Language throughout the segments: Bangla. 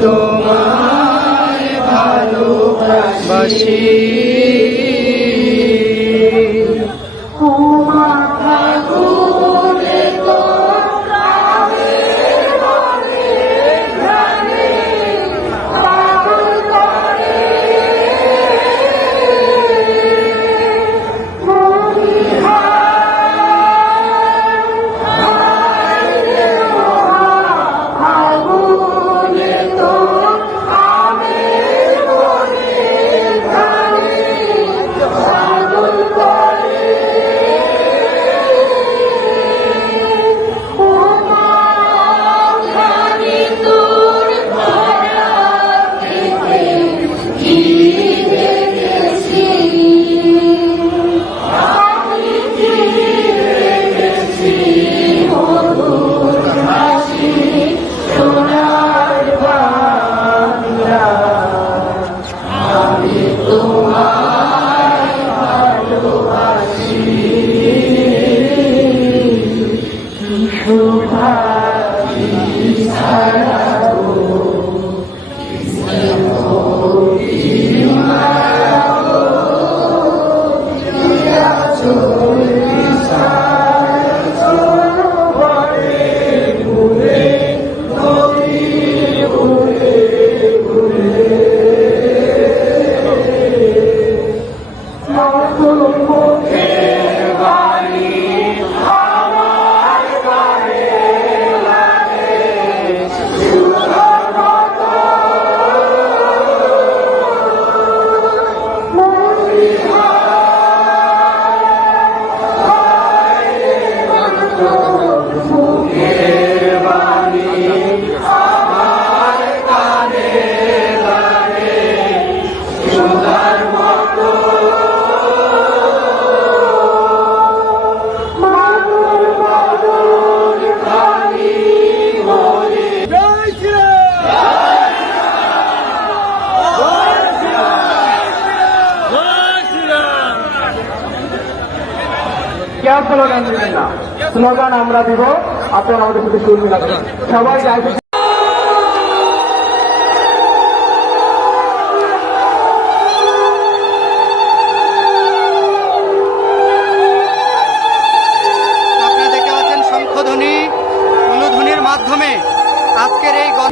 তোমায় ভালোবাসি। ও মা Oh, স্লোগান দিবেন না। স্লোগান আমরা দিব আপনারা আমাদের সাথে সুর মিলাবেন সবাই যাইতে মাধ্যমে আজকের এই গণ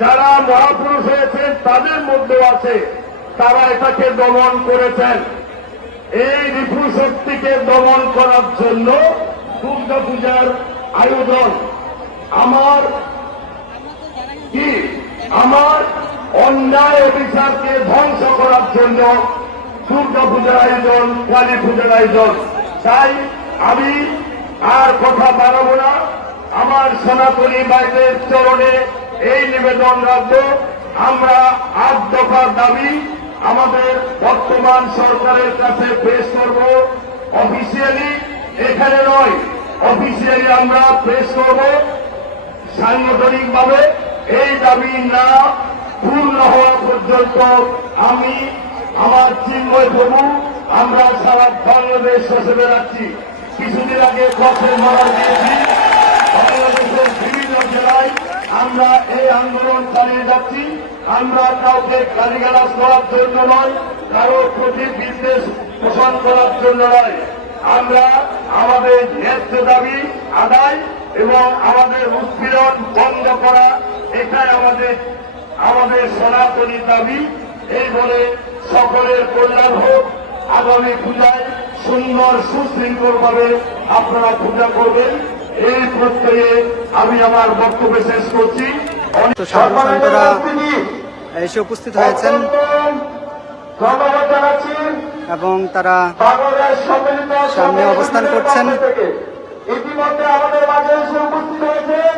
যারা মহাপুরুষ হয়েছেন, তাদের মধ্যেও আছে। তারা এটাকে দমন করেছেন। এই রিপু শক্তিকে দমন করার জন্য দুর্গা পূজার আয়োজন। আমার কি? আমার অন্যায় অভিশাপকে ধ্বংস করার জন্য দুর্গা পূজার আয়োজন, কালী পূজার আয়োজন। তাই আমি আর কথা বাড়াবো না। আমার সনাতনী ভাইদের চরণে এই নিবেদন রাখব আমরা আট দফার দাবি আমাদের বর্তমান সরকারের কাছে পেশ করব। অফিসিয়ালি এখানে নয় অফিসিয়ালি আমরা পেশ করব। সাংগঠনিকভাবে এই দাবি না পূর্ণ হওয়া পর্যন্ত আমি, আমার চিন্ময় প্রভু, আমরা সারা বাংলাদেশ শোষে বেড়াচ্ছি। কিছুদিন আগে খসে মারা দিয়েছি বাংলাদেশের বিভিন্ন জেলায় আমরা এই আন্দোলন চালিয়ে যাচ্ছি। আমরা কাউকে গালিগালাজ করার জন্য নয়, কারও প্রতি বিদ্বেষ পোষণ করার জন্য নয়। আমরা আমাদের ন্যায্য দাবি আদায় এবং আমাদের উৎপীড়ন বন্ধ করা, এটাই আমাদের আমাদের সনাতনী দাবি। এই বলে সকলের কল্যাণ হোক। আগামী পূজায় সুন্দর সুশৃঙ্খলভাবে আপনারা পূজা করবেন। এই প্রত্যয়ে আমি আমার বক্তব্য শেষ করছি। তো সাধারণ এসে উপস্থিত হয়েছেন। এবং তারা সামনে অবস্থান করছেন। ইতিমধ্যে আমাদের মাঝে এসে উপস্থিত হয়েছেন।